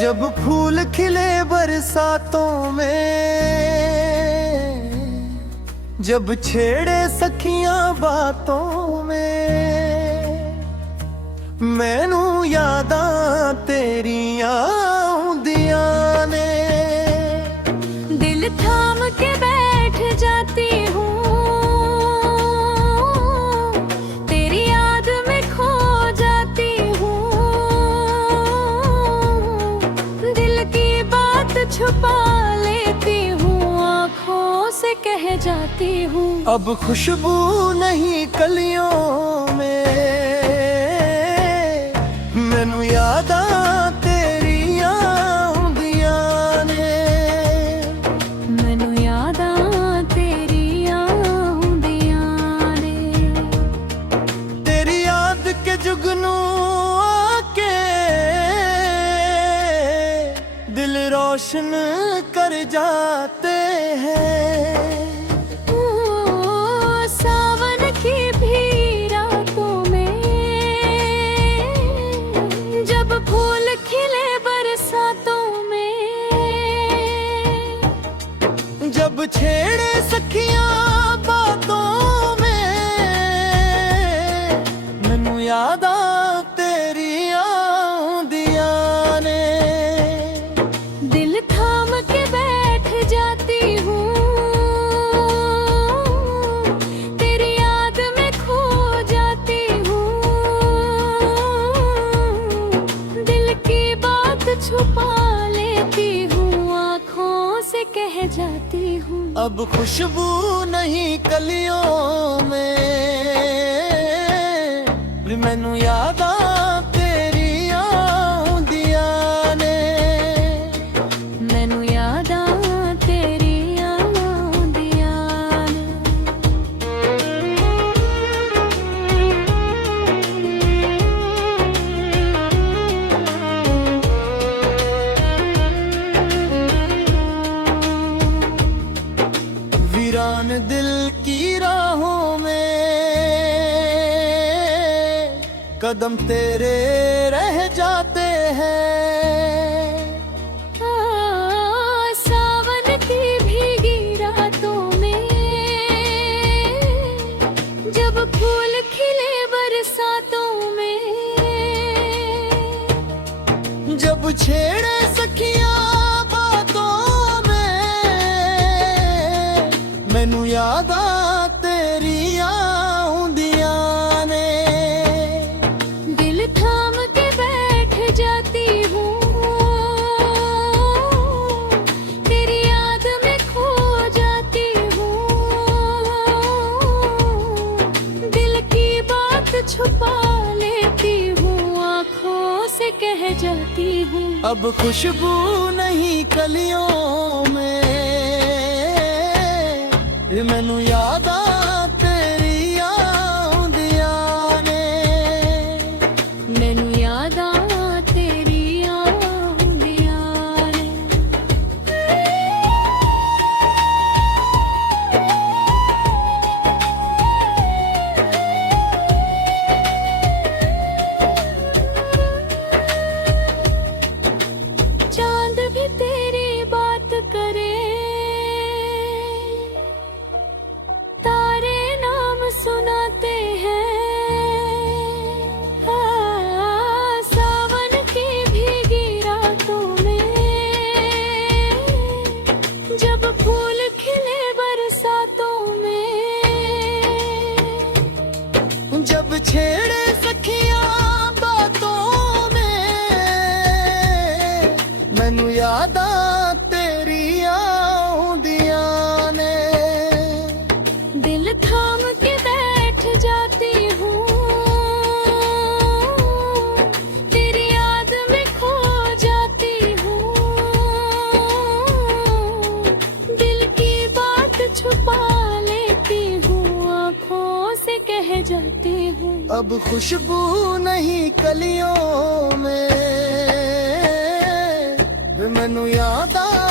जब फूल खिले बरसातों में, जब छेड़े सखियां बातों में, मैनू यादां तेरियां आउंदियां ने। दिल थाम के बैठ जाती हूँ, तेरी याद में खो जाती हूँ। दिल की बात छुपा लेती हूँ, आँखों से कह जाती हूँ। अब खुशबू नहीं कलियों में, मैनू यादां तेरियां आउंदियां ने। मैनू यादां तेरियां आउंदियां ने। तेरी याद के जुगनू आके दिल रोशन कर जाते हैं। सावन की भी रातों में, जब फूल खिले बरसातों में, जब छेड़े सखियां बातों में, मैनू यादां तेरियां आउंदियां ने। दिल थाम के बैठ जाती हूँ, तेरी याद में खो जाती हूँ। दिल की बात छुपा लेती हूँ, आँखों से कह जाती हूँ। अब खुशबू नहीं कलियों में, मैनू यादां तेरियां आउंदियां ने। मैनू यादां तेरियां आउंदियां वीरान दिल की राहों में कदम तेरे रह जाते हैं। सावन की भीगी रातों में, जब फूल खिले बरसातों में, जब छेड़े सखियां बातों में, मैनू यादां तेरियां आउंदियां ने। दिल थाम के बैठ जाती हूँ, तेरी याद में खो जाती हूँ। दिल की बात छुपा लेती हूँ, आँखों से कह जाती हूँ। अब खुशबू नहीं कलियों में, मैनू यादां तेरियां आउंदियां ने। मैनू यादां तेरियां आउंदियां ने। चांद भी तेरी बात करे, तारे नाम सुनाते हैं। सावन की भीगी रातों में, जब फूल खिले बरसातों में, जब छेड़े सखियां बातों में, मैनू यादां तेरियां आउंदियां ने। दिल थाम के बैठ जाती हूँ, तेरी याद में खो जाती हूँ। दिल की बात छुपा लेती हूँ, आँखों से कह जाती हूँ। अब खुशबू नहीं कलियों में, मैनू यादां